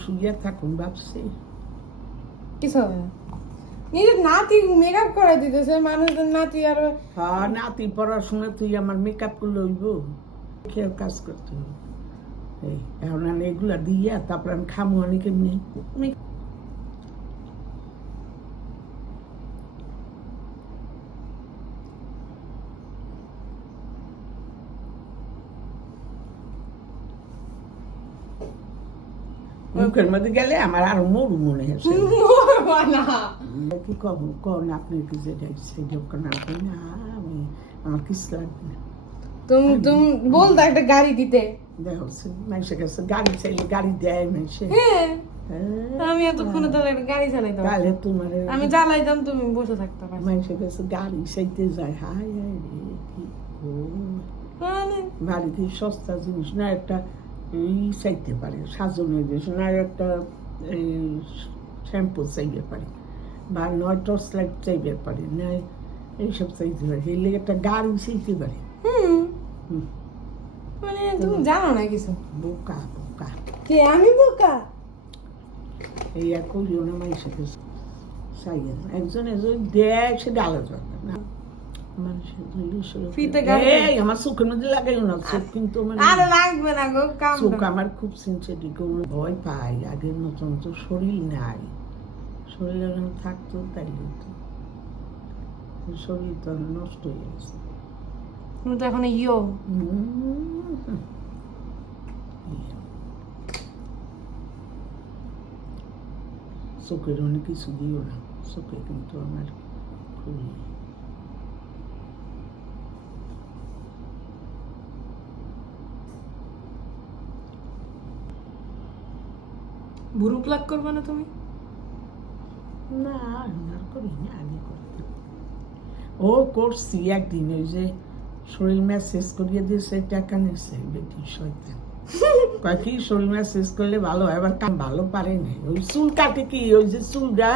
শুয়ে থাকুন ভাবছি। কিছু হবে না। নিজের নাতি মেকআপ করে দিতেছে মানুষের নাতি আর হ্যাঁ নাতি পড়াশোনা তুই আমার মেকআপ করলে হইব, খেয়ে কাজ করতে হবে। এই এখন আমি এগুলা দিয়া তারপর আমি খামো অনেক এমনি। মুখের মধ্যে গেলে আমার আরো মরু মনে হয়েছে। কি কব কন আপনি কি যেটা সেটা কোন আপনি না আমি আমার কিছু লাগবে না। তুমি বলতে একটা গাড়ি দিতে। দেখো মানুষের কাছে গাড়ি চাইলে গাড়ি দেয় মানুষে। হ্যাঁ আমি এতক্ষণে তাহলে একটা গাড়ি চালাইতাম। তাহলে তোমার আমি চালাইতাম তুমি বসে থাকতে পারো। মানুষের কাছে গাড়ি চাইতে যায় হায় হায় রে কি বাড়িতে সস্তা জিনিস না একটা চাইতে পারে সাজনের জিনিস না একটা শ্যাম্পু চাইতে পারে বা নয় টর্চ লাইট চাইতে পারে না এইসব চাইতে পারে এই লেগে একটা গাড়ি চাইতে পারে। মানে তুমি জানো না কিছু। বোকা বোকা কে আমি বোকা? এই এক করিও না মানুষের কাছে চাইয়ে না একজন একজন দেয় সে ডালা যাবে না আমার চোখের মধ্যে লাগাইও না চোখ কিন্তু লাগবে না গো চোখ আমার খুব সেন্সিটিভ ভয় পাই আগের মতন তো শরীর নাই শরীর যখন থাকতো তাইলে তো শরীর তো নষ্ট হয়ে গেছে। তুমি তো এখন ইয়ো চোখের অনেক কিছু দিও না চোখে কিন্তু আমার খুবই ভুরু প্লাগ করবে না তুমি? না আর করি না আগে করতাম। ও করছি একদিন ওই যে শরীর মেসেজ করিয়ে দিয়েছে টাকা নিয়েছে বেটি শয়তান কয়েকই শরীর মেসেজ করলে ভালো হয় আবার কাম ভালো পারে না ওই চুল কাটে কি ওই যে চুলটা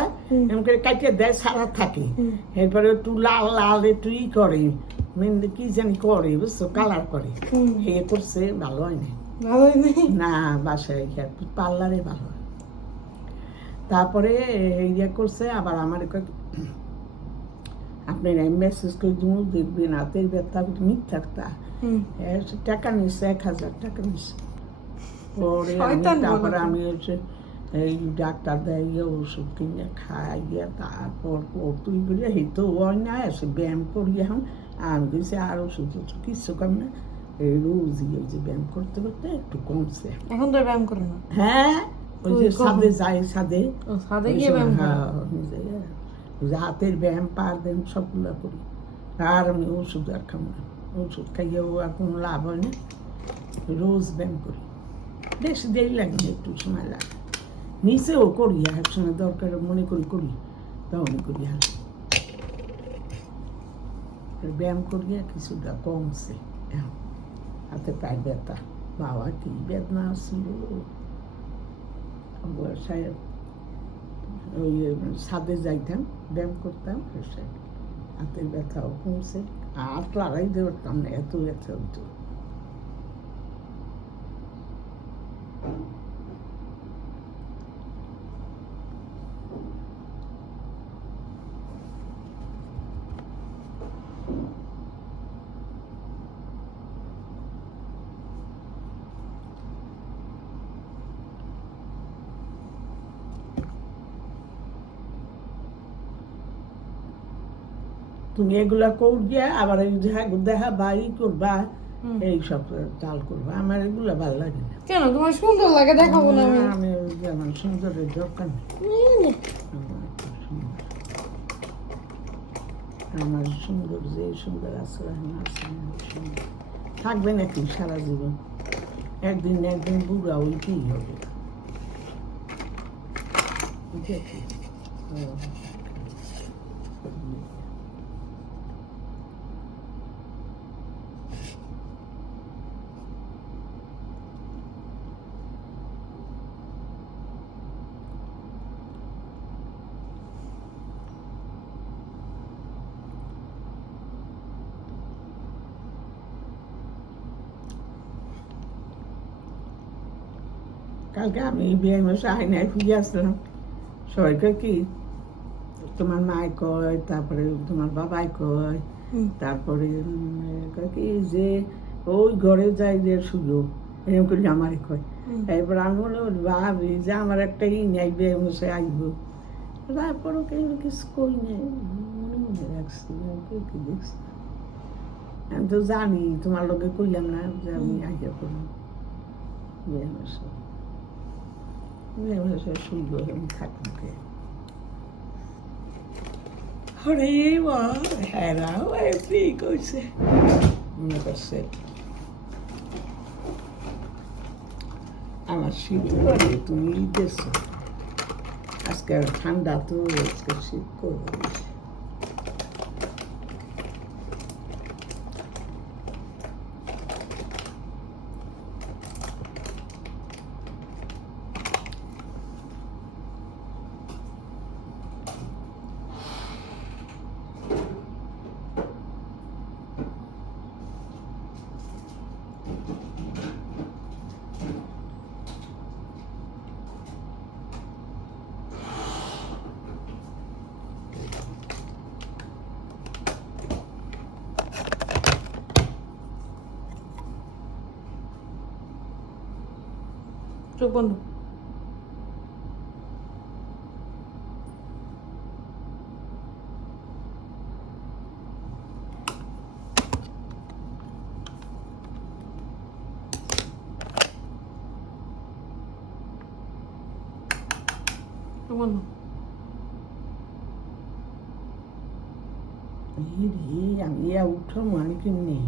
এমন করে কাটিয়ে দেয় সারা থাকে এরপরে একটু লাল লাল একটু ই করে মেহেন্দি কি জানি করে বুঝছো কালার করে হে করছে ভালো হয় না না বাসায় পার্লারে ভালো হয়। তারপরে ইয়ে করছে আবার আমার আপনি মেসেজ করে তুমি দেখবেন হাতের ব্যথা মিথ্যাটা টাকা নিচ্ছে 1,000 টাকা নিচ্ছে পরে তারপরে আমি হচ্ছে এই ডাক্তার দেয় ওষুধ কিনে খাইয়ে তারপর তুই বলে এই তো ওই না আসে ব্যায়াম করি এখন আমি গেছি আর ওষুধ কিছু কম না এই রোজই ওই যে ব্যায়াম করতে করতে একটু কমছে এখন তো ব্যায়াম করে না। হ্যাঁ ওই যে ছাদে যায় ছাদে গিয়ে ব্যায়াম হাতের ব্যায়াম পার ব্যায়াম সবগুলো করি আর আমি ওষুধ আর খাবো না ওষুধ খাইয়েও আর কোনো লাভ হয় না রোজ ব্যায়াম করি বেশি দেরি লাগে একটু সময় লাগে নিচেও করি আর সময় দরকার মনে করি করি তখনই করি আর ব্যায়াম করিয়া কিছুটা কমছে হাতে পায়ে ব্যথা বাবা কি বেদনা ছিল ওই ছাদে যাইতাম ব্যায়াম করতাম হাতের ব্যথাও কমছে হাত লাগাই ধরতাম না এত ব্যথা হতো। তুমি এগুলা করবে আবার দেখা বা ই করবা এইসব চাল করবা আমার এগুলা ভালো লাগে না। কেন তোমার সুন্দর লাগে দেখাবো না আমি আমার সুন্দরের দরকার নেই আমার সুন্দর যে সুন্দর আছে থাকবে নাকি সারা জীবন একদিন একদিন বুড়া ওইটাই হবে। কালকে আমি বিয়ে মাসে আয়নায় ফিরে আসলাম সবাইকে কি তোমার মায় কয় তারপরে তোমার বাবাই কয় তারপরে কয় কি যে ওই ঘরে যাই যে সুযোগ এরকম করে আমারই কয় এরপর আমি মনে করি ভাবি যে আমার একটা নাই বিয়ে মাসে আসব তারপরও কেউ কিছু কই নেই মনে মনে রাখছি কেউ কি দেখছি আমি তো জানি তোমার লোকে কইলাম না যে আমি আইয়া করবো বিয়ে মাসে শুইব আমি থাকবো হরে মা হেরাও এমনি কইছে মনে করছে আমার শীত করে তুমি দেছো আজকে ঠান্ডা তো আজকে শীত করবে চোখ বন্ধ চোখ বন্ধ আমি উঠো মানে কেমনি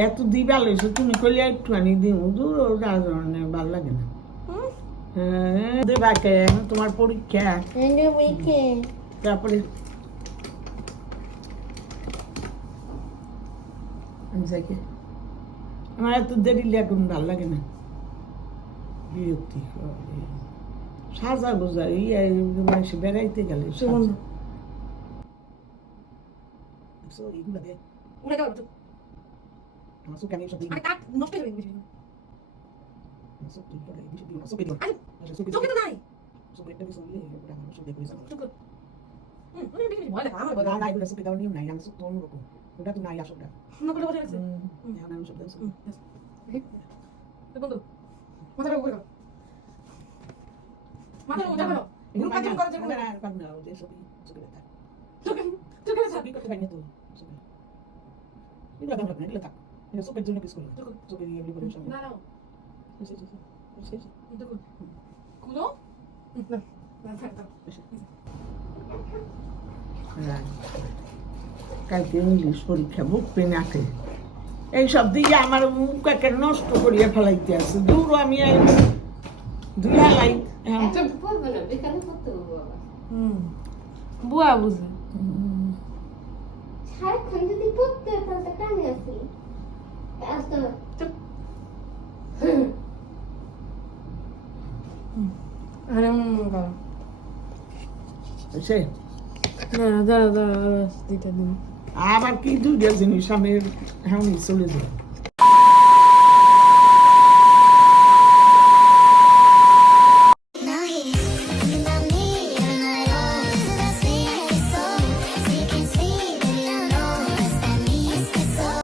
এত দিবা লইছো তুমি কইলে একটু আনি দিম দূর রাজনের ভাল লাগে না হ্যাঁ দেবা কে তোমার পরীক্ষা তারপরে আমার এত দেরি এখন ভাল লাগে না বিরক্তি সাজা গোজা এই মানুষ বেড়াইতে গেলে এগুলো দিয়ে উড়ে যাও আমার সুখ আমি সব দিই আরে কাট নষ্ট হয়ে যাবে আমার সুখ দিই করে বেশি দিই না সুখ দিই আরে সুখ চোখে তো নাই সুখ একটা কিছু দিলে এটা আমার সুখ দিয়ে কইছ চোখ ওরে বেশি ভয় লাগে আমার না না এগুলো সুখ দাও নিও নাই আমি সুখ তো অন্যরকম ওটা তো নাই আসলে না করে বসে আছে এখন আমি সব দিয়েছি বন্ধু মাথাটা উপরে করো মাথাটা উপরে করো এগুলো কাজ করে যে না কাজ না ওই যে সব সুখ দিতে চোখে চোখে সবই করতে পারি না তো এগুলো দাম লাগবে এগুলো থাক এটা সুখের জন্য কিছু করি সুখের ইয়ে বলে সব দাঁড়াও শেষ দেখো কুলো না না থাক থাক কালকে ইংলিশ পরীক্ষা বুক পেনাকে এইসব দিয়ে আমার মুখ একে নষ্ট করিয়া ফেলাইতে আছে দূর আমি দুই হালাই বুয়া বুঝে সারাক্ষণ যদি পড়তে তাহলে কানে আসি আসতে আরে সে দাঁড়া দাঁড়া দাঁড়া দিতে দিন আবার কি দুইটা জিনিস আমি চলে যাই